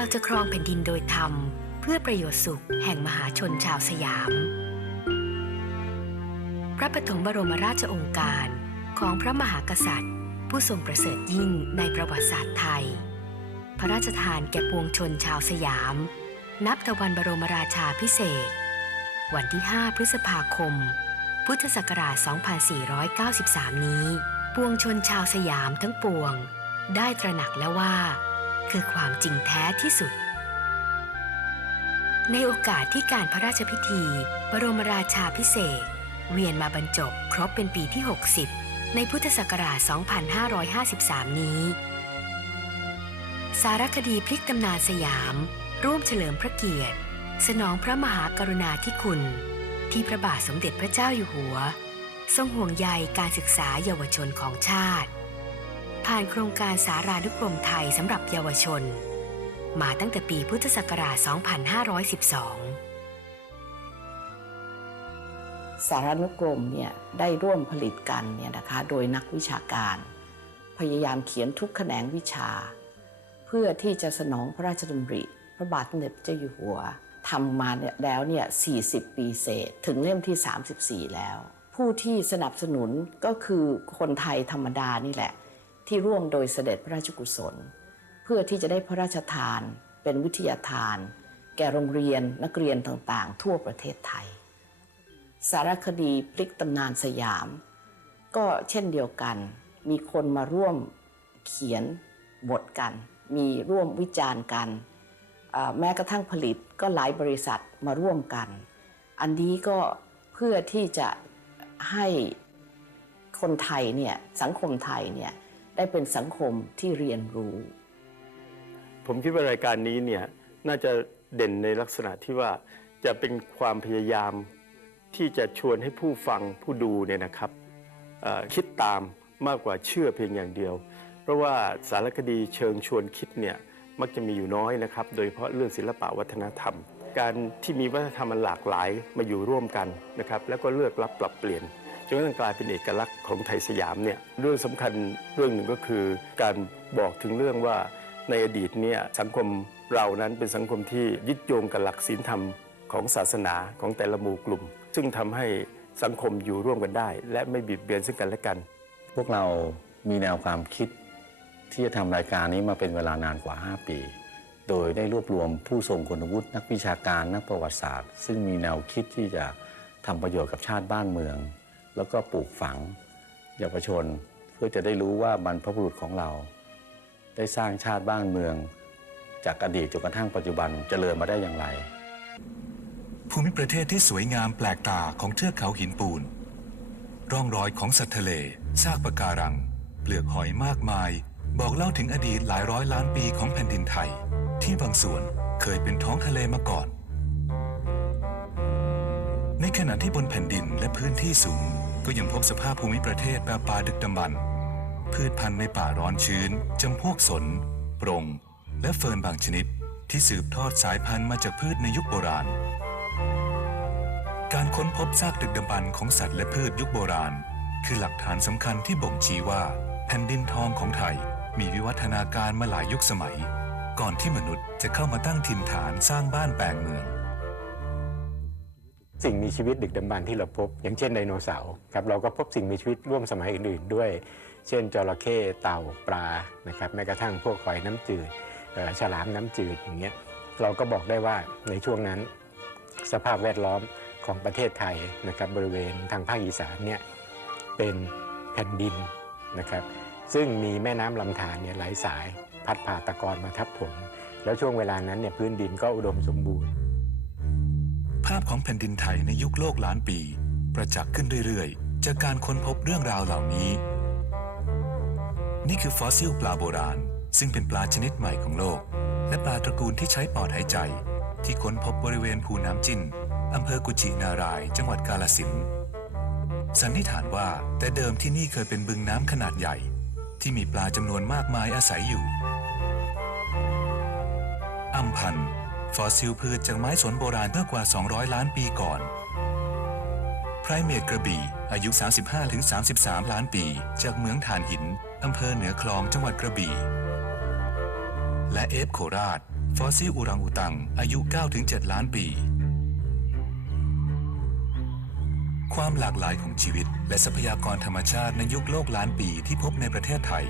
เราจะครองแผ่นดินโดยธรรม เพื่อประโยชน์สุขแห่งมหาชนชาวสยาม พระปฐมบรมราชองค์การของพระมหากษัตริย์ ผู้ทรงประเสริฐยิ่งในประวัติศาสตร์ไทย พระราชทานแก่ปวงชนชาวสยาม นับแต่วันบรมราชาพิเศษ วันที่ 5 พฤษภาคม พุทธศักราช 2493 นี้ ปวงชนชาวสยามทั้งปวง ได้ตระหนักแล้วว่า คือความจริงแท้ที่สุด ในโอกาสที่การพระราชพิธี บรมราชาพิเศษ เวียนมาบรรจบครบเป็นปีที่ 60 ในพุทธศักราช 2553 นี้ สารคดีพลิกตำนานสยาม ร่วมเฉลิมพระเกียรติ สนองพระมหากรุณาธิคุณ ที่พระบาทสมเด็จพระเจ้าอยู่หัว ทรงห่วงใยการศึกษาเยาวชนของชาติ ผ่านโครงการสารานุกรมไทยสำหรับเยาวชน มาตั้งแต่ปีพุทธศักราช 2512 สารานุกรมเนี่ยได้ร่วมผลิตกันเนี่ยนะคะโดยนักวิชาการ พยายามเขียนทุกแขนงวิชา เพื่อที่จะสนองพระราชดำริ พระบาทสมเด็จพระเจ้าอยู่หัวทำมาเนี่ยแล้วเนี่ย 40 ปีเศษ ถึงเล่มที่ 34 แล้ว ผู้ที่สนับสนุนก็คือคนไทยธรรมดานี่แหละ ที่ร่วมโดยเสด็จพระราชกุศล เพื่อที่จะได้พระราชทาน เป็นวิทยาทาน แก่โรงเรียนนักเรียนต่างๆ ทั่วประเทศไทย สารคดีพลิกตำนานสยาม ก็เช่นเดียวกัน มีคนมาร่วมเขียนบทกัน มีร่วมวิจารณ์กัน แม้กระทั่งผลิตก็หลายบริษัทมาร่วมกัน อันนี้ก็เพื่อที่จะให้คนไทยเนี่ยสังคมไทยเนี่ย ได้เป็นสังคมที่เรียนรู้ ผมคิดว่ารายการนี้เนี่ยน่าจะเด่นในลักษณะที่ว่าจะเป็นความพยายามที่จะชวนให้ผู้ฟังผู้ดูเนี่ยนะครับคิดตามมากกว่าเชื่อเพียงอย่างเดียว เพราะว่าสารคดีเชิงชวนคิดเนี่ยมักจะมีอยู่น้อยนะครับ โดยเฉพาะเรื่องศิลปะวัฒนธรรม การที่มีวัฒนธรรมหลากหลายมาอยู่ร่วมกันนะครับ แล้วก็เลือกรับปรับเปลี่ยน จนกระทั่งกลายเป็นเอกลักษณ์ของไทยสยามเนี่ยเรื่องสำคัญเรื่องหนึ่งก็คือการบอกถึงเรื่องว่าในอดีตเนี่ยสังคมเรานั้นเป็นสังคมที่ยึดโยงกับหลักศีลธรรมของศาสนาของแต่ละหมู่กลุ่ม ซึ่งทำให้สังคมอยู่ร่วมกันได้ และไม่บิดเบียนซึ่งกันและกัน พวกเรามีแนวความคิดที่จะทำรายการนี้มาเป็นเวลานานกว่า 5 ปี โดยได้รวบรวมผู้ทรงคุณวุฒินักวิชาการนักประวัติศาสตร์ ซึ่งมีแนวคิดที่จะทำประโยชน์กับชาติบ้านเมือง แล้วก็ปลูกฝังเยาวชน เพื่อจะได้รู้ว่าบรรพบุรุษของเรา ได้สร้างชาติบ้านเมือง จากอดีตจนกระทั่งปัจจุบันเจริญมาได้อย่างไร ภูมิประเทศที่สวยงามแปลกตาของเทือกเขาหินปูน ร่องรอยของสัตว์ทะเลซากปะการัง เปลือกหอยมากมาย บอกเล่าถึงอดีตหลายร้อยล้านปีของแผ่นดินไทย ที่บางส่วนเคยเป็นท้องทะเลมาก่อนในขณะที่บนแผ่นดินและพื้นที่สูง ก็ยังพบสภาพภูมิประเทศแบบป่าดึกดำบรรพ์พืชพันธุ์ในป่าร้อนชื้นจำพวกสนปรง และเฟิร์นบางชนิด ที่สืบทอดสายพันธุ์มาจากพืชในยุคโบราณ การค้นพบซากดึกดำบรรพ์ของสัตว์และพืชยุคโบราณ คือหลักฐานสำคัญที่บ่งชี้ว่า แผ่นดินทองของไทยมีวิวัฒนาการมาหลายยุคสมัย ก่อนที่มนุษย์จะเข้ามาตั้งถิ่นฐานสร้างบ้านแปลงเมือง สิ่งมีชีวิตดึกดำบรรที่เราพบ อย่างเช่นไดโนเสาร์ครับเราก็พบสิ่งมีชีวิตร่วมสมัยอื่นๆ ด้วย เช่นจระเข้เต่าปลานะครับแม้กระทั่งพวกหอยน้ำจืดฉลามน้ำจืดอย่างเงี้ยเราก็บอกได้ว่าในช่วงนั้น สภาพแวดล้อมของประเทศไทยนะครับบริเวณทางภาคอีสานเนี่ยเป็นแผ่นดินนะครับซึ่งมีแม่น้ำลำธารเนี่ยไหลสาย พัดผ่าตะกอนมาทับถมแล้วช่วงเวลานั้นเนี่ยพื้นดินก็อุดมสมบูรณ์ ภาพของแผ่นดินไทยในยุคโลกล้านปี ประจักษ์ขึ้นเรื่อยๆ จากการค้นพบเรื่องราวเหล่านี้ นี่คือฟอสซิลปลาโบราณ ซึ่งเป็นปลาชนิดใหม่ของโลก และปลาตระกูลที่ใช้ปอดหายใจ ที่ค้นพบบริเวณภูน้ำจินอำเภอกุชินาราย จังหวัดกาลสินสันนิษฐานว่าแต่เดิมที่นี่เคยเป็นบึงน้ำขนาดใหญ่ ที่มีปลาจำนวนมากมายอาศัยอยู่อัมพันธ์ ฟอสซิลพืชจากไม้สนโบราณเมื่อกว่า 200 ล้านปีก่อนไพรเมตกระบี่ อายุ 35-33 ล้านปี จากเมืองฐานหินอำเภอเหนือคลองจังหวัดกระบี่ และเอฟโคราช ฟอสซิลอูรังอุตัง อายุ 9-7 ล้านปี ความหลากหลายของชีวิต และทรัพยากรธรรมชาติในยุคโลกล้านปีที่พบในประเทศไทย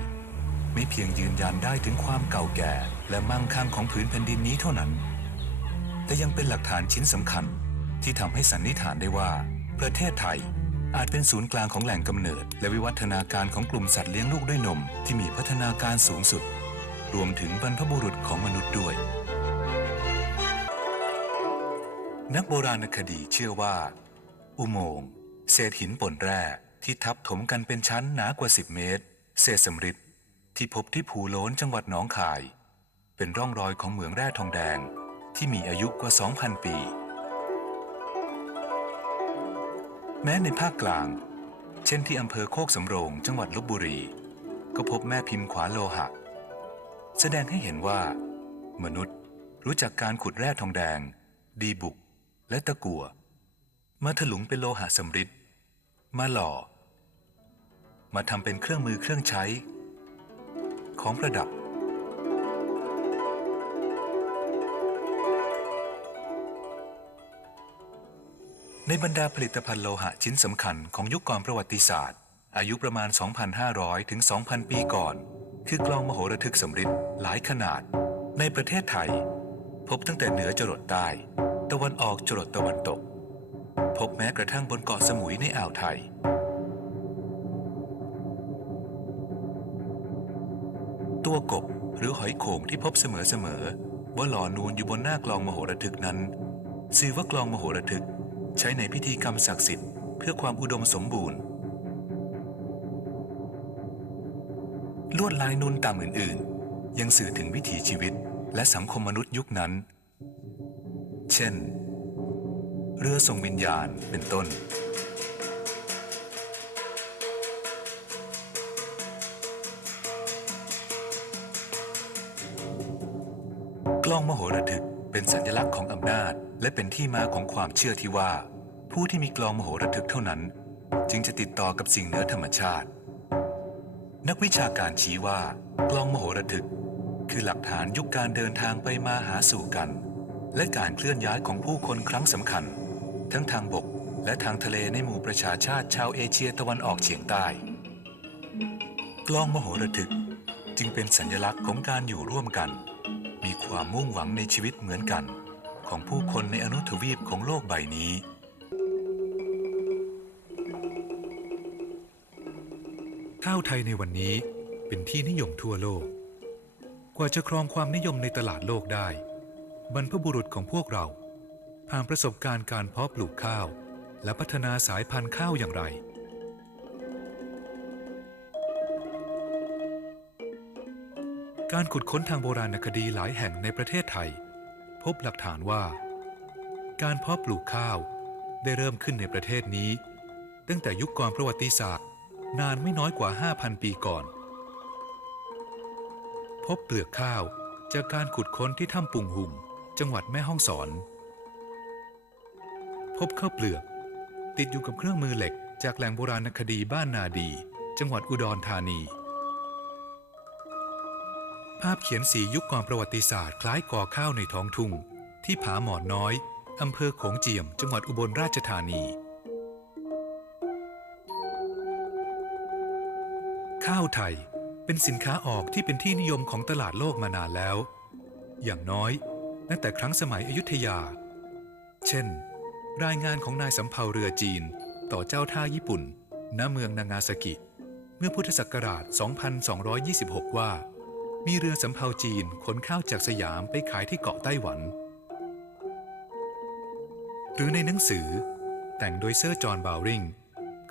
ไม่เพียงยืนยันได้ถึงความเก่าแก่ และมั่งคั่งของผืนแผ่นดินนี้เท่านั้น แต่ยังเป็นหลักฐานชิ้นสำคัญที่ทำให้สันนิษฐานได้ว่า ประเทศไทยอาจเป็นศูนย์กลางของแหล่งกำเนิด และวิวัฒนาการของกลุ่มสัตว์เลี้ยงลูกด้วยนมที่มีพัฒนาการสูงสุด รวมถึงบรรพบุรุษของมนุษย์ด้วย นักโบราณคดีเชื่อว่า อุโมงค์เศษหินป่นแร่ที่ทับถมกันเป็นชั้นหนากว่า 10 เมตร เศษสำริดที่พบที่ภูโล้นจังหวัดหนองคาย เป็นร่องรอยของเหมืองแร่ทองแดง ที่มีอายุกว่า 2,000 ปี แม้ในภาคกลาง เช่นที่อำเภอโคกสำโรงจังหวัดลบบุรี ก็พบแม่พิมพ์ขวานโลหะ แสดงให้เห็นว่า มนุษย์รู้จักการขุดแร่ทองแดง ดีบุก และตะกั่วมาถลุงเป็นโลหะสำริดมาหล่อ มาทำเป็นเครื่องมือเครื่องใช้ ของประดับ ในบรรดาผลิตภัณฑ์โลหะชิ้นสำคัญของยุคก่อนประวัติศาสตร์ อายุประมาณ 2,500 ถึง 2,000 ปีก่อน คือกลองมโหระทึกสำริดหลายขนาด ในประเทศไทย พบตั้งแต่เหนือจรดใต้ ตะวันออกจรดตะวันตก พบแม้กระทั่งบนเกาะสมุยในอ่าวไทยตัวกบหรือหอยโข่งที่พบเสมอๆว่าหล่อนูนอยู่บนหน้ากลองมโหระทึกนั้นสื่อว่ากลองมโหระทึก ใช้ในพิธีกรรมศักดิ์สิทธิ์เพื่อความอุดมสมบูรณ์ ลวดลายนูนต่ำอื่นๆ ยังสื่อถึงวิถีชีวิตและสังคมมนุษย์ยุคนั้น เช่น เรือส่งวิญญาณเป็นต้นกล้องมโหระทึก เป็นสัญลักษณ์ของอำนาจ และเป็นที่มาของความเชื่อที่ว่า ผู้ที่มีกลองมโหระทึกเท่านั้น จึงจะติดต่อกับสิ่งเหนือธรรมชาติ นักวิชาการชี้ว่ากลองมโหระทึก คือหลักฐานยุคการเดินทางไปมาหาสู่กัน และการเคลื่อนย้ายของผู้คนครั้งสำคัญ ทั้งทางบกและทางทะเลในหมู่ประชาชาติชาวเอเชียตะวันออกเฉียงใต้ กลองมโหระทึกจึงเป็นสัญลักษณ์ของการอยู่ร่วมกัน มีความมุ่งหวังในชีวิตเหมือนกัน ของผู้คนในอนุทวีปของโลกใบนี้ ข้าวไทยในวันนี้เป็นที่นิยมทั่วโลก กว่าจะครองความนิยมในตลาดโลกได้ บรรพบุรุษของพวกเราผ่านประสบการณ์การเพาะปลูกข้าว และพัฒนาสายพันธุ์ข้าวอย่างไร การขุดค้นทางโบราณคดีหลายแห่งในประเทศไทย พบหลักฐานว่า การเพาะปลูกข้าวได้เริ่มขึ้นในประเทศนี้ ตั้งแต่ยุคก่อนประวัติศาสตร์ นานไม่น้อยกว่า 5,000 ปีก่อน พบเปลือกข้าวจากการขุดค้นที่ถ้ำปุงหุงจังหวัดแม่ฮ่องสอน พบข้าวเปลือก ติดอยู่กับเครื่องมือเหล็ก จากแหล่งโบราณคดีบ้านนาดี จังหวัดอุดรธานี ภาพเขียนสียุคก่อนประวัติศาสตร์คล้ายก่อข้าวในท้องทุ่ง ที่ผาหมอนน้อยอำเภอโขงเจียม จังหวัดอุบลราชธานี ข้าวไทยเป็นสินค้าออกที่เป็นที่นิยมของตลาดโลกมานานแล้ว อย่างน้อยตั้งแต่ครั้งสมัยอยุธยา เช่น รายงานของนายสำเภาเรือจีน ต่อเจ้าท่าญี่ปุ่น ณ เมืองนางาซากิ เมื่อพุทธศักราช 2226 ว่า มีเรือสำเภาจีนขนข้าวจากสยามไปขายที่เกาะไต้หวัน หรือในหนังสือ แต่งโดยเซอร์จอห์นบาวริง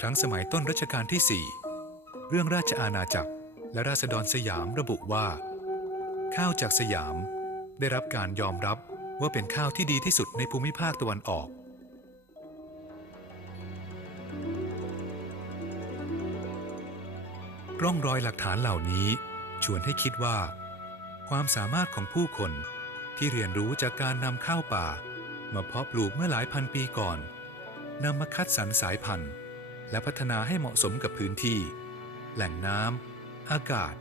ครั้งสมัยต้นรัชกาลที่ 4 เรื่องราชอาณาจักรและราษฎรสยามระบุว่า ข้าวจากสยาม ได้รับการยอมรับว่าเป็นข้าวที่ดีที่สุดในภูมิภาคตะวันออกร่องรอยหลักฐานเหล่านี้ ชวนให้คิดว่า ความสามารถของผู้คนที่เรียนรู้จากการนำข้าวป่า มาเพาะปลูกเมื่อหลายพันปีก่อนนำมาคัดสรรสายพันธุ์ และพัฒนาให้เหมาะสมกับพื้นที่ แหล่งน้ำอากาศ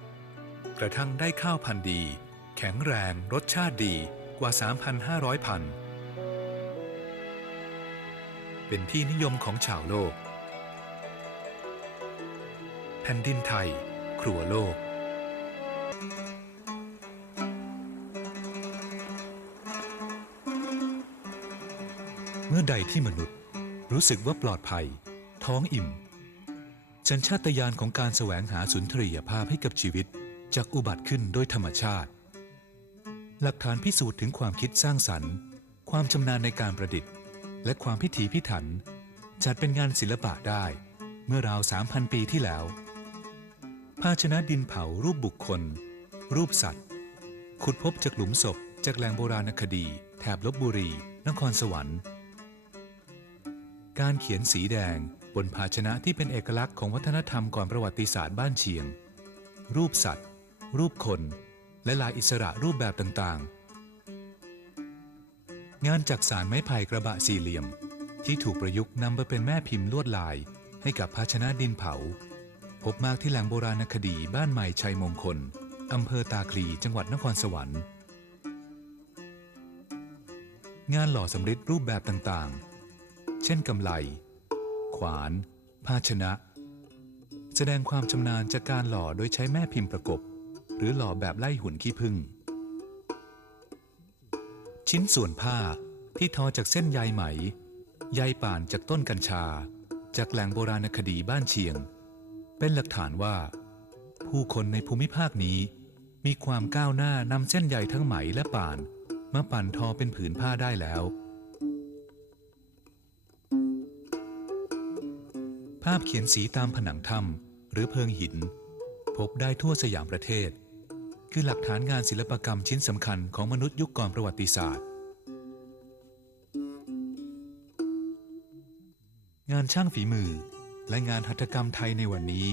กระทั่งได้ข้าวพันธุ์ดี แข็งแรงรสชาติดีกว่า 3,500 พันเป็นที่นิยมของชาวโลก แผ่นดินไทย ครัวโลก มื่อใดที่มนุษย์รู้สึกว่าปลอดภัย ท้องอิ่มสัญชาตญาณของการแสวงหาสุนทรียภาพให้กับชีวิตจากอุบัติขึ้นโดยธรรมชาติ หลักฐานพิสูจน์ถึงความคิดสร้างสรรค์ ความชำนาญในการประดิษฐ์ และความพิถีพิถัน จัดเป็นงานศิลปะได้ เมื่อราว3,000 ปีที่แล้ว ภาชนะดินเผารูปบุคคล รูปสัตว์ ขุดพบจากหลุมศพจากแหล่งโบราณคดี แถบลบบุรี นครสวรรค์ การเขียนสีแดงบนภาชนะที่เป็นเอกลักษณ์ของวัฒนธรรมก่อนประวัติศาสตร์บ้านเชียง รูปสัตว์ รูปคน และลายอิสระรูปแบบต่างๆ งานจักสารไม้ไผ่กระบะสี่เหลี่ยม ที่ถูกประยุกต์นำไปเป็นแม่พิมพ์ลวดลาย ให้กับภาชนะดินเผา พบมากที่แหล่งโบราณคดีบ้านใหม่ชัยมงคลอำเภอตาคลีจังหวัดนครสวรรค์ งานหล่อสำริดรูปแบบต่างๆ เช่นกำไล ขวาน ภาชนะ แสดงความชำนาญจากการหล่อโดยใช้แม่พิมพ์ประกบ หรือหล่อแบบไล่หุ่นขี้ผึ้งชิ้นส่วนผ้าที่ทอจากเส้นใยไหม ใยป่านจากต้นกัญชา จากแหล่งโบราณคดีบ้านเชียง เป็นหลักฐานว่า ผู้คนในภูมิภาคนี้ มีความก้าวหน้านำเส้นใยทั้งไหมและป่าน มาปั่นทอเป็นผืนผ้าได้แล้วาพเขียนสีตามผนังถ้ำหรือเพิงหิน พบได้ทั่วสยามประเทศ คือหลักฐานงานศิลปกรรมชิ้นสำคัญของมนุษย์ยุคก่อนประวัติศาสตร์ งานช่างฝีมือและงานหัตถกรรมไทยในวันนี้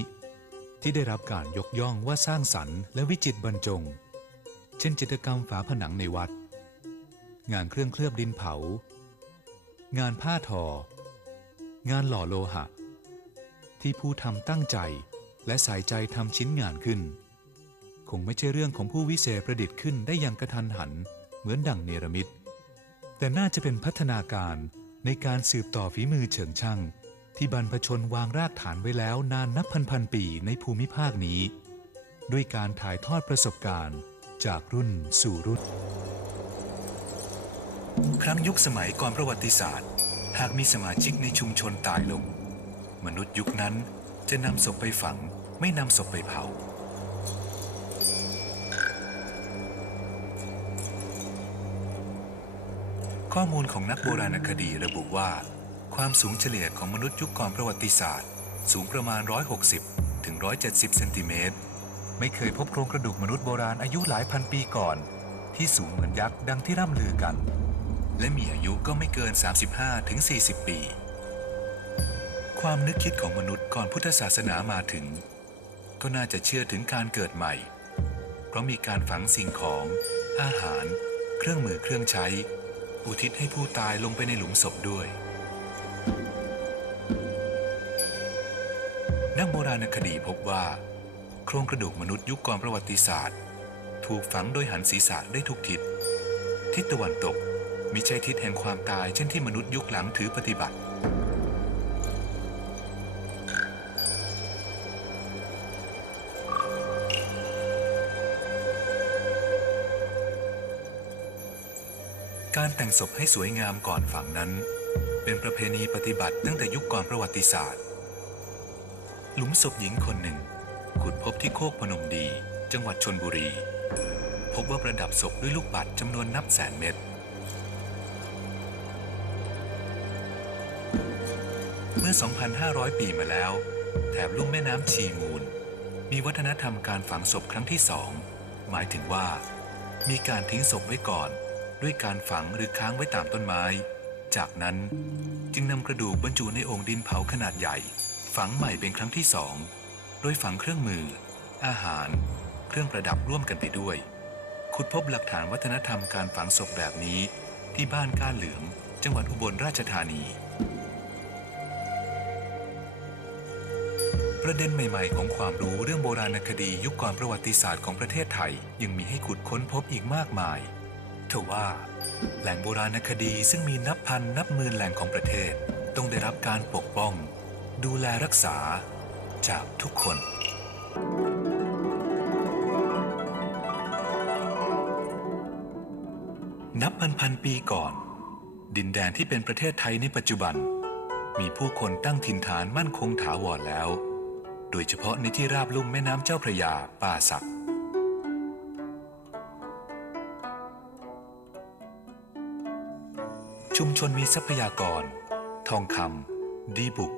ที่ได้รับการยกย่องว่าสร้างสรรค์และวิจิตรบรรจง เช่นจิตรกรรมฝาผนังในวัด งานเครื่องเคลือบดินเผา งานผ้าทอ งานหล่อโลหะ ที่ผู้ทำตั้งใจ และใส่ใจทำชิ้นงานขึ้น คงไม่ใช่เรื่องของผู้วิเศษประดิษฐ์ขึ้นได้อย่างกระทันหัน เหมือนดั่งเนรมิต แต่น่าจะเป็นพัฒนาการในการสืบต่อฝีมือเฉิงช่างที่บรรพชนวางรากฐานไว้แล้วนานนับพันพันปีในภูมิภาคนี้ ด้วยการถ่ายทอดประสบการณ์จากรุ่นสู่รุ่น ครั้งยุคสมัยก่อนประวัติศาสตร์ หากมีสมาชิกในชุมชนตายลง มนุษย์ยุคนั้นจะนำศพไปฝังไม่นำศพไปเผา ข้อมูลของนักโบราณคดีระบุว่า ความสูงเฉลี่ยของมนุษย์ยุคก่อนประวัติศาสตร์ สูงประมาณ 160 ถึง 170 เซนติเมตร ไม่เคยพบโครงกระดูกมนุษย์โบราณอายุหลายพันปีก่อน ที่สูงเหมือนยักษ์ดังที่ร่ำลือกัน และมีอายุก็ไม่เกิน 35 ถึง 40 ปี ความนึกคิดของมนุษย์ก่อนพุทธศาสนามาถึง ก็น่าจะเชื่อถึงการเกิดใหม่ เพราะมีการฝังสิ่งของ อาหาร เครื่องมือเครื่องใช้ อุทิศให้ผู้ตายลงไปในหลุมศพด้วย นักโบราณคดีพบว่า โครงกระดูกมนุษย์ยุคก่อนประวัติศาสตร์ ถูกฝังโดยหันศีรษะได้ทุกทิศ ทิศตะวันตกมิใช่ทิศแห่งความตายเช่นที่มนุษย์ยุคหลังถือปฏิบัติ งศพให้สวยงามก่อนฝังนั้น เป็นประเพณีปฏิบัติตั้งแต่ยุคก่อนประวัติศาสตร์ หลุมศพหญิงคนหนึ่ง ขุดพบที่โคกพนมดี จังหวัดชนบุรี พบว่าประดับศพด้วยลูกปัดจำนวนนับแสนเม็ดเมื่อ 2,500 ปีมาแล้ว แถบลุ่มแม่น้ำชีมูล มีวัฒนธรรมการฝังศพครั้งที่สอง หมายถึงว่า มีการทิ้งศพไว้ก่อน ด้วยการฝังหรือค้างไว้ตามต้นไม้ จากนั้นจึงนำกระดูกบรรจุในโอ่งดินเผาขนาดใหญ่ ฝังใหม่เป็นครั้งที่สองโดยฝังเครื่องมือ อาหาร เครื่องประดับร่วมกันไปด้วย ขุดพบหลักฐานวัฒนธรรมการฝังศพแบบนี้ที่บ้านก้านเหลือง จังหวัดอุบลราชธานีประเด็นใหม่ ๆ ของความรู้เรื่องโบราณคดียุคก่อนประวัติศาสตร์ของประเทศไทย ยังมีให้ขุดค้นพบอีกมากมาย ทว่า แหล่งโบราณคดีซึ่งมีนับพันนับหมื่นแหล่งของประเทศต้องได้รับการปกป้อง ดูแลรักษาจากทุกคนนับพันพันปีก่อน ดินแดนที่เป็นประเทศไทยในปัจจุบัน มีผู้คนตั้งถิ่นฐานมั่นคงถาวรแล้ว โดยเฉพาะในที่ราบลุ่มแม่น้ำเจ้าพระยาป่าสัก ชุมชนมีทรัพยากร ทองคำดีบุก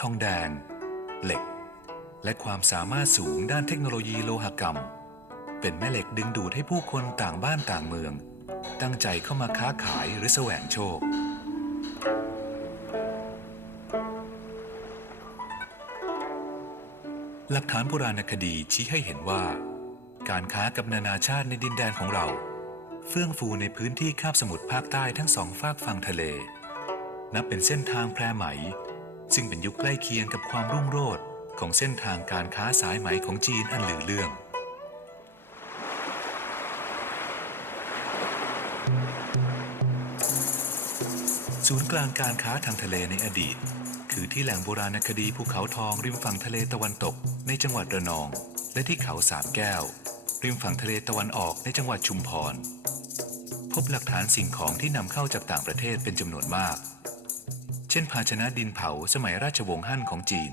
ทองแดง เหล็ก และความสามารถสูงด้านเทคโนโลยีโลหกรรม เป็นแม่เหล็กดึงดูดให้ผู้คนต่างบ้านต่างเมือง ตั้งใจเข้ามาค้าขายหรือแสวงโชคหลักฐานโบราณคดีชี้ให้เห็นว่า การค้ากับนานาชาติในดินแดนของเรา เฟื่องฟูในพื้นที่คาบสมุทรภาคใต้ทั้งสองฝากฝั่งทะเล นับเป็นเส้นทางแพร่ไหม ซึ่งเป็นยุคใกล้เคียงกับความรุ่งโรจน์ของเส้นทางการค้าสายไหมของจีนอันหลือเรื่อง ศูนย์กลางการค้าทางทะเลในอดีต คือที่แหล่งโบราณคดีภูเขาทองริมฝั่งทะเลตะวันตกในจังหวัดระนอง และที่เขาสามแก้ว ริมฝั่งทะเลตะวันออกในจังหวัดชุมพร บหลักฐานสิ่งของที่นำเข้าจากต่างประเทศเป็นจำนวนมาก เช่น ภาชนะดินเผาสมัยราชวงศ์ฮั่นของจีน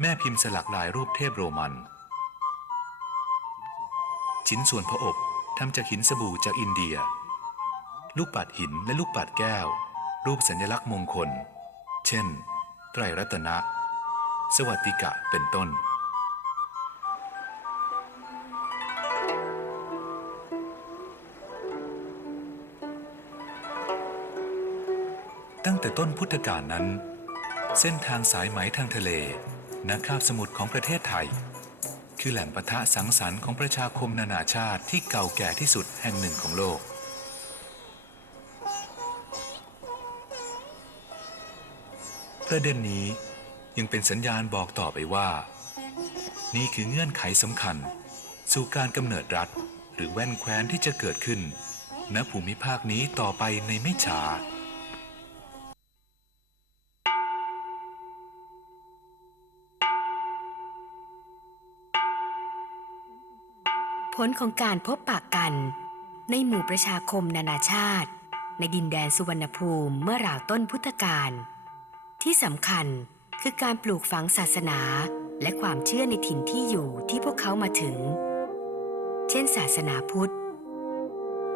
แม่พิมพ์สลักลายรูปเทพโรมัน ชิ้นส่วนพระอบทำจากหินสบู่จากอินเดีย ลูกปัดหินและลูกปัดแก้ว รูปสัญลักษณ์มงคล เช่น ไตรรัตนะ สวัสดิกะเป็นต้น แต่ต้นพุทธกาลนั้น เส้นทางสายไหมทางทะเลนักคาบสมุทรของประเทศไทย คือแหล่งปะทะสังสรรค์ของประชาคมนานาชาติที่เก่าแก่ที่สุดแห่งหนึ่งของโลก ประเด็นนี้ยังเป็นสัญญาณบอกต่อไปว่า นี่คือเงื่อนไขสำคัญ สู่การกำเนิดรัฐ หรือแว่นแคว้นที่จะเกิดขึ้นณภูมิภาคนี้ต่อไปในไม่ช้า ผลของการพบปากกัน ในหมู่ประชาคมนานาชาติ ในดินแดนสุวรรณภูมิเมื่อราวต้นพุทธกาลที่สำคัญคือการปลูกฝังศาสนาและความเชื่อในถิ่นที่อยู่ที่พวกเขามาถึง เช่นศาสนาพุทธ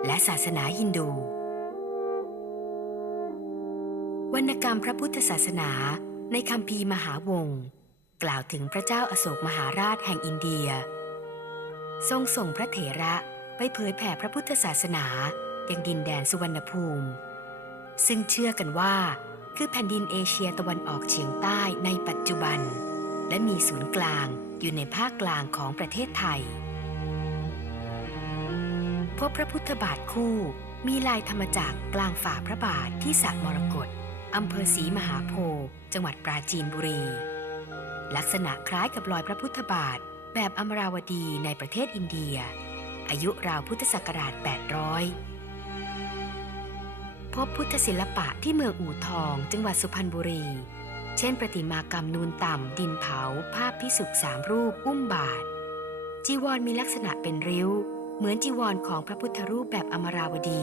และศาสนาฮินดู วรรณกรรมพระพุทธศาสนาในคัมภีมหาวงกล่าวถึงพระเจ้าอโศกมหาราชแห่งอินเดีย ทรงส่งพระเถระไปเผยแผ่พระพุทธศาสนายังดินแดนสุวรรณภูมิ ซึ่งเชื่อกันว่า คือแผ่นดินเอเชียตะวันออกเฉียงใต้ในปัจจุบัน และมีศูนย์กลางอยู่ในภาคกลางของประเทศไทย พบพระพุทธบาทคู่มีลายธรรมจักรกลางฝ่าพระบาทที่สระมรกตอำเภอศรีมหาโพธิ์จังหวัดปราจีนบุรี ลักษณะคล้ายกับรอยพระพุทธบาท แบบอมราวดีในประเทศอินเดีย อายุราวพุทธศักราช 800 พบพุทธศิลปะที่เมืองอู่ทองจังหวัดสุพรรณบุรี เช่น ประติมากรรมนูนต่ำ ดินเผา ภาพพิสุกสามรูปอุ้มบาท จีวรมีลักษณะเป็นริ้ว เหมือนจีวรของพระพุทธรูปแบบอมราวดี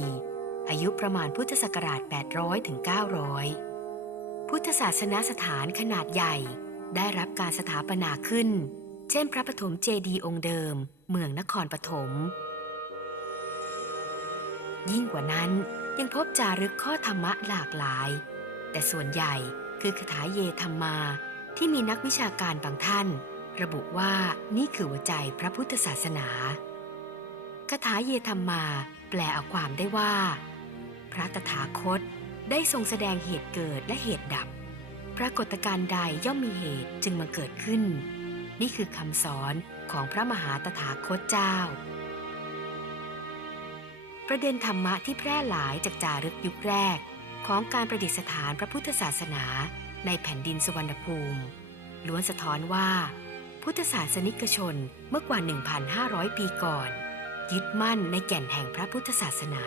อายุประมาณพุทธศักราช 800ถึง900 พุทธศาสนสถานขนาดใหญ่ได้รับการสถาปนาขึ้น เช่นพระปฐมเจดีย์องค์เดิม เมืองนครปฐม ยิ่งกว่านั้นยังพบจารึกข้อธรรมะหลากหลาย แต่ส่วนใหญ่คือคาถาเยธรรมา ที่มีนักวิชาการบางท่าน ระบุว่านี่คือหัวใจพระพุทธศาสนาคาถาเยธรรมา แปลเอาความได้ว่า พระตถาคตได้ทรงแสดงเหตุเกิดและเหตุดับ ปรากฏการณ์ใดย่อมมีเหตุจึงมาเกิดขึ้น นี่คือคำสอนของพระมหาตถาคตเจ้า ประเด็นธรรมะที่แพร่หลายจากจารึกยุคแรก ของการประดิษฐานพระพุทธศาสนาในแผ่นดินสุวรรณภูมิ ล้วนสะท้อนว่า พุทธศาสนิกชนเมื่อกว่า 1,500 ปีก่อน ยึดมั่นในแก่นแห่งพระพุทธศาสนา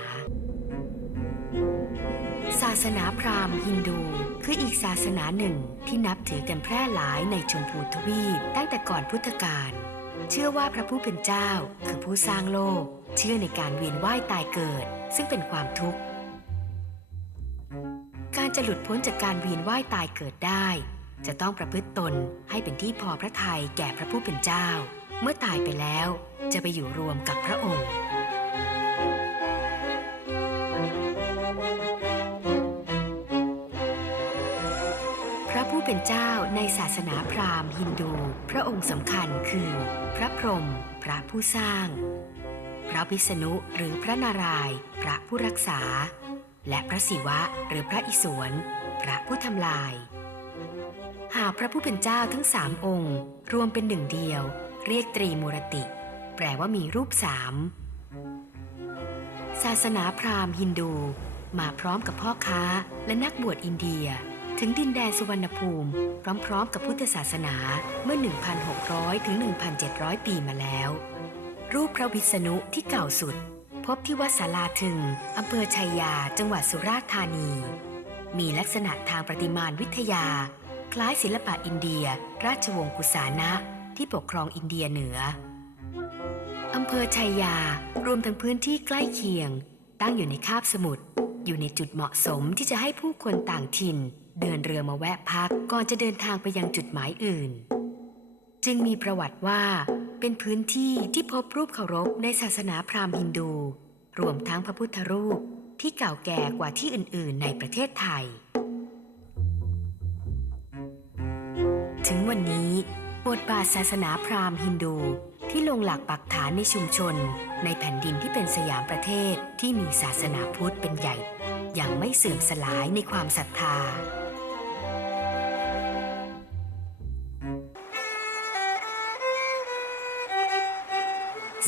ศาสนาพราหมณ์ฮินดู คืออีกศาสนาหนึ่งที่นับถือกันแพร่หลายในชมพูทวีปตั้งแต่ก่อนพุทธกาลเชื่อว่าพระผู้เป็นเจ้าคือผู้สร้างโลก เชื่อในการเวียนว่ายตายเกิด ซึ่งเป็นความทุกข์ การจะหลุดพ้นจากการเวียนว่ายตายเกิดได้ จะต้องประพฤติตนให้เป็นที่พอพระทัยแก่พระผู้เป็นเจ้า เมื่อตายไปแล้วจะไปอยู่รวมกับพระองค์ เป็นเจ้าในศาสนาพราหมณ์ฮินดู พระองค์สำคัญคือ พระพรหมพระผู้สร้าง พระวิษณุหรือพระนารายณ์พระผู้รักษา และพระศิวะหรือพระอิศวรพระผู้ทำลาย หากพระผู้เป็นเจ้าทั้งสามองค์ รวมเป็นหนึ่งเดียว เรียกตรีมูรติ แปลว่ามีรูปสามศาสนาพราหมณ์ฮินดู มาพร้อมกับพ่อค้าและนักบวชอินเดีย ถึงดินแดนสุวรรณภูมิ พร้อมๆ กับพุทธศาสนาเมื่อ 1,600 ถึง 1,700 ปีมาแล้ว รูปพระวิษณุที่เก่าสุด พบที่วัดสาลาถึงอำเภอชัยยา จังหวัดสุราษฎร์ธานี มีลักษณะทางประติมานวิทยา คล้ายศิลปะอินเดีย ราชวงศ์กุสานะที่ปกครองอินเดียเหนืออำเภอชัยยารวมทั้งพื้นที่ใกล้เคียง ตั้งอยู่ในคาบสมุทรอยู่ในจุดเหมาะสมที่จะให้ผู้คนต่างถิ่น เดินเรือมาแวะพักก่อนจะเดินทางไปยังจุดหมายอื่น จึงมีประวัติว่าเป็นพื้นที่ที่พบรูปเคารพในศาสนาพราหมณ์ฮินดู รวมทั้งพระพุทธรูปที่เก่าแก่กว่าที่อื่น ๆ ในประเทศไทย ถึงวันนี้บทบาทศาสนาพราหมณ์ฮินดูที่ลงหลักปักฐานในชุมชน ในแผ่นดินที่เป็นสยามประเทศที่มีศาสนาพุทธเป็นใหญ่ย่างไม่เสื่อมสลายในความศรัทธา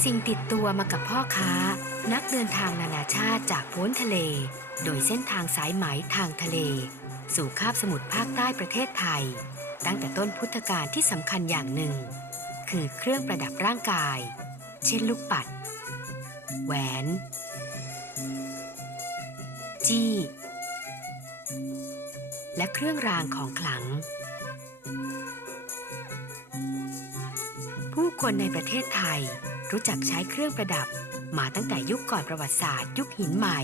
สิ่งติดตัวมากับพ่อค้า นักเดินทางนานาชาติจากพ้นทะเล โดยเส้นทางสายไหมทางทะเล สู่คาบสมุทรภาคใต้ประเทศไทย ตั้งแต่ต้นพุทธกาลที่สำคัญอย่างหนึ่ง คือเครื่องประดับร่างกาย เช่นลูกปัด แหวน จี้ และเครื่องรางของขลังผู้คนในประเทศไทย รู้จักใช้เครื่องประดับ มาตั้งแต่ยุคก่อนประวัติศาสตร์ยุคหินใหม่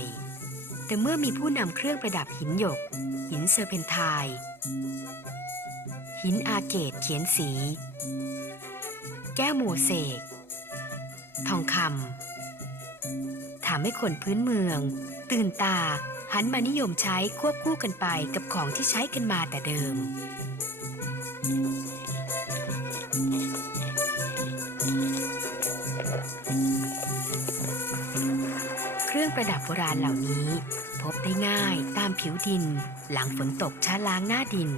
แต่เมื่อมีผู้นำเครื่องประดับหินหยก หินเซอร์เพนไทน์หินอาเกตเขียนสี แก้วโมเสกทองคำทำให้คนพื้นเมือง ตื่นตาหันมานิยมใช้ควบคู่กันไปกับของที่ใช้กันมาแต่เดิมเค ประดับโบราณเหล่านี้ พบได้ง่ายตามผิวดิน หลังฝนตกช้าล้างหน้าดิน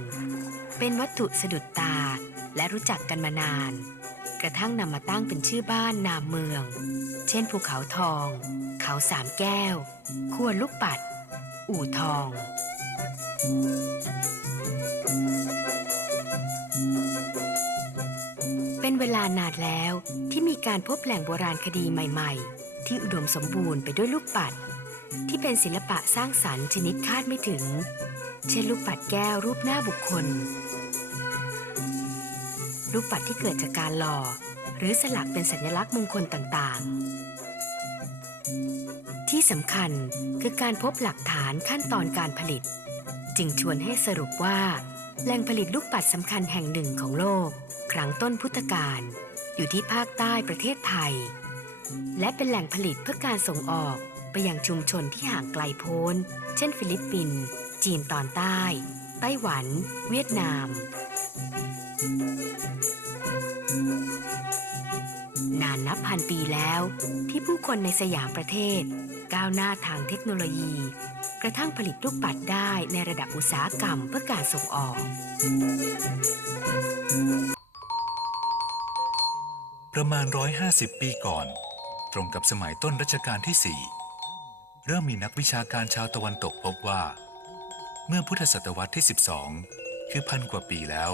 เป็นวัตถุสะดุดตาและรู้จักกันมานาน กระทั่งนำมาตั้งเป็นชื่อบ้านนามเมือง เช่นภูเขาทอง เขาสามแก้วควลูกปัด อู่ทองเป็นเวลานานแล้วที่มีการพบแหล่งโบราณคดีใหม่ ๆ ที่อุดมสมบูรณ์ไปด้วยลูกปัด ที่เป็นศิลปะสร้างสรรค์ชนิดคาดไม่ถึง เช่นลูกปัดแก้วรูปหน้าบุคคล ลูกปัดที่เกิดจากการหล่อ หรือสลักเป็นสัญลักษณ์มงคลต่างๆ ที่สำคัญคือการพบหลักฐานขั้นตอนการผลิต จึงชวนให้สรุปว่า แหล่งผลิตลูกปัดสำคัญแห่งหนึ่งของโลก ครั้งต้นพุทธกาลอยู่ที่ภาคใต้ประเทศไทย และเป็นแหล่งผลิตเพื่อการส่งออกไปยังชุมชนที่ห่างไกลโพ้น เช่น ฟิลิปปินส์จีนตอนใต้ ไต้หวัน เวียดนาม นานนับพันปีแล้วที่ผู้คนในสยามประเทศ ก้าวหน้าทางเทคโนโลยี กระทั่งผลิตลูกปัดได้ในระดับอุตสาหกรรมเพื่อการส่งออกประมาณ 150 ปีก่อน ตรงกับสมัยต้นรัชกาลที่ 4 เริ่มมีนักวิชาการชาวตะวันตกพบว่า เมื่อพุทธศตวรรษที่ 12 คือพันกว่าปีแล้ว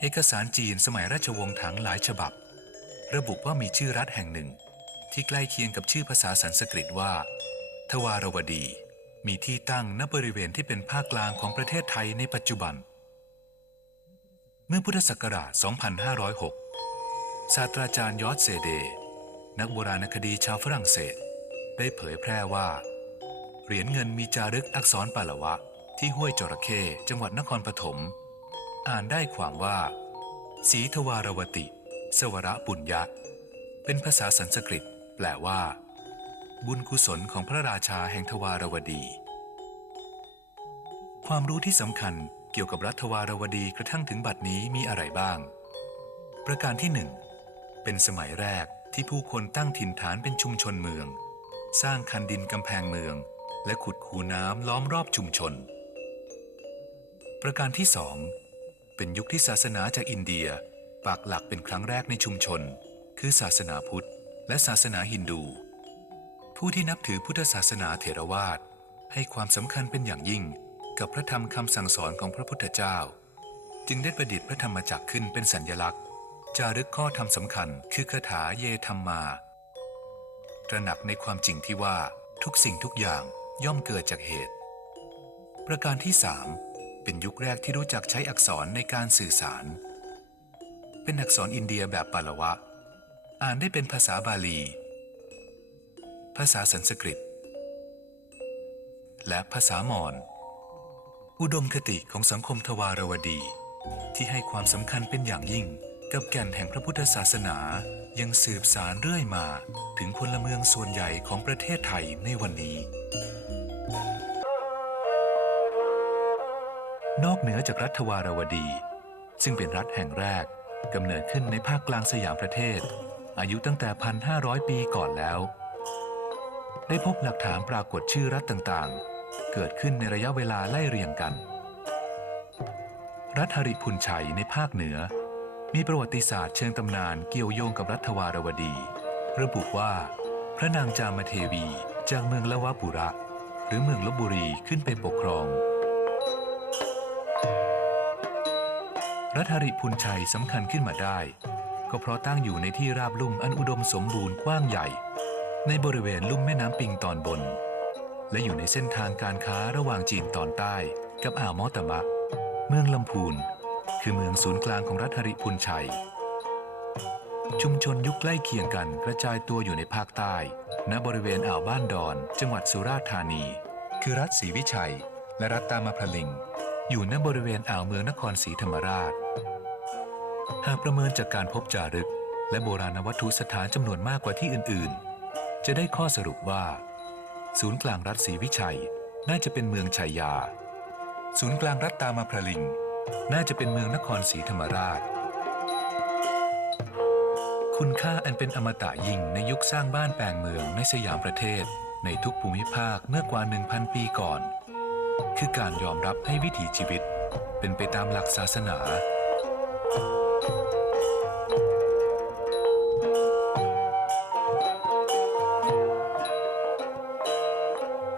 เอกสารจีนสมัยราชวงศ์ถังหลายฉบับ ระบุว่ามีชื่อรัฐแห่งหนึ่ง ที่ใกล้เคียงกับชื่อภาษาสันสกฤตว่า ทวารวดี มีที่ตั้งณบริเวณที่เป็นภาคกลางของประเทศไทยในปัจจุบัน เมื่อพุทธศักราช 2506 ศาสตราจารย์ยอดเซเด นักโบราณคดีชาวฝรั่งเศส ได้เผยแพร่ว่า เหรียญเงินมีจารึกอักษรปาละวะ ที่ห้วยจระเข้จังหวัดนครปฐม อ่านได้ความว่า สีทวารวติ สวระปุญญะ เป็นภาษาสันสกฤต แปลว่า บุญกุศลของพระราชาแห่งทวารวดี ความรู้ที่สำคัญเกี่ยวกับรัฐวารวดีกระทั่งถึงบัดนี้มีอะไรบ้าง ประการที่หนึ่งเป็นสมัยแรก ที่ผู้คนตั้งถิ่นฐานเป็นชุมชนเมือง สร้างคันดินกำแพงเมือง และขุดคูน้ำล้อมรอบชุมชน ประการที่สองเป็นยุคที่ศาสนาจากอินเดียปักหลักเป็นครั้งแรกในชุมชน คือศาสนาพุทธ และศาสนาฮินดู ผู้ที่นับถือพุทธศาสนาเถรวาทให้ความสำคัญเป็นอย่างยิ่ง กับพระธรรมคำสั่งสอนของพระพุทธเจ้า จึงได้ประดิษฐ์พระธรรมจักรขึ้นเป็นสัญญลักษณ์ จารึกข้อธรรมสำคัญคือคาถาเยธรรมมา ตระหนักในความจริงที่ว่าทุกสิ่งทุกอย่างย่อมเกิดจากเหตุ ประการที่สามเป็นยุคแรกที่รู้จักใช้อักษรในการสื่อสาร เป็นอักษรอินเดียแบบปาละวะ อ่านได้เป็นภาษาบาลี ภาษาสันสกฤต และภาษามอญอุดมคติของสังคมทวารวดี ที่ให้ความสำคัญเป็นอย่างยิ่ง กับแก่นแห่งพระพุทธศาสนายังสืบสารเรื่อยมาถึงพลเมืองส่วนใหญ่ของประเทศไทยในวันนี้ นอกเหนือจากรัฐวารวดี ซึ่งเป็นรัฐแห่งแรกกำเนิดขึ้นในภาคกลางสยามประเทศ อายุตั้งแต่ 1,500 ปีก่อนแล้ว ได้พบหลักฐานปรากฏชื่อรัฐต่างๆ เกิดขึ้นในระยะเวลาไล่เรียงกัน รัฐหริพุนชัยในภาคเหนือ มีประวัติศาสตร์เชิงตำนานเกี่ยวโยงกับรัฐวารวดี ระบุว่า พระนางจามเทวีจากเมืองละวะปุระ หรือเมืองลบบุรีขึ้นไปปกครอง รัฐริพุนชัยสำคัญขึ้นมาได้ ก็เพราะตั้งอยู่ในที่ราบลุ่มอันอุดมสมบูรณ์กว้างใหญ่ ในบริเวณลุ่มแม่น้ำปิงตอนบน และอยู่ในเส้นทางการค้าระหว่างจีนตอนใต้ กับอ่าวมอตมะ เมืองลำพูน คือเมืองศูนย์กลางของรัฐหริพุนชัย ชุมชนยุคใกล้เคียงกันกระจายตัวอยู่ในภาคใต้ ณบริเวณอ่าวบ้านดอน จังหวัดสุราษฎร์ธานี คือรัฐศรีวิชัย และรัฐตามาพลิง อยู่ณบริเวณอ่าวเมืองนครศรีธรรมราช หากประเมินจากการพบจารึก และโบราณวัตถุสถานจำนวนมากกว่าที่อื่น ๆ จะได้ข้อสรุปว่า ศูนย์กลางรัฐศรีวิชัยน่าจะเป็นเมืองชัยยา ศูนย์กลางรัฐตามาพลิง น่าจะเป็นเมืองนครศรีธรรมราช คุณค่าอันเป็นอมตะยิ่งในยุคสร้างบ้านแปลงเมืองในสยามประเทศ ในทุกภูมิภาคเมื่อกว่า 1,000 ปีก่อน คือการยอมรับให้วิถีชีวิต เป็นไปตามหลักศาสนา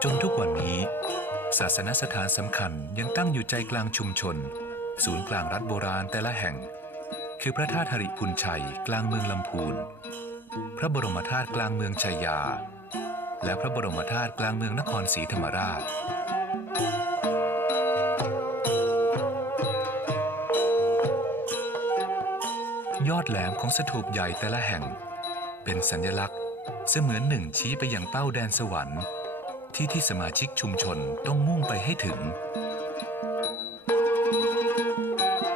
จนทุกวันนี้ ศาสนสถานสำคัญยังตั้งอยู่ใจกลางชุมชน ศูนย์กลางรัฐโบราณแต่ละแห่ง คือพระธาตุหริพุนชัยกลางเมืองลำพูน พระบรมธาตุกลางเมืองชัยยา และพระบรมธาตุกลางเมืองนครศรีธรรมราชยอดแหลมของสถูปใหญ่แต่ละแห่ง เป็นสัญลักษณ์เสมือนหนึ่งชี้ไปยังเป้าแดนสวรรค์ ที่ที่สมาชิกชุมชนต้องมุ่งไปให้ถึง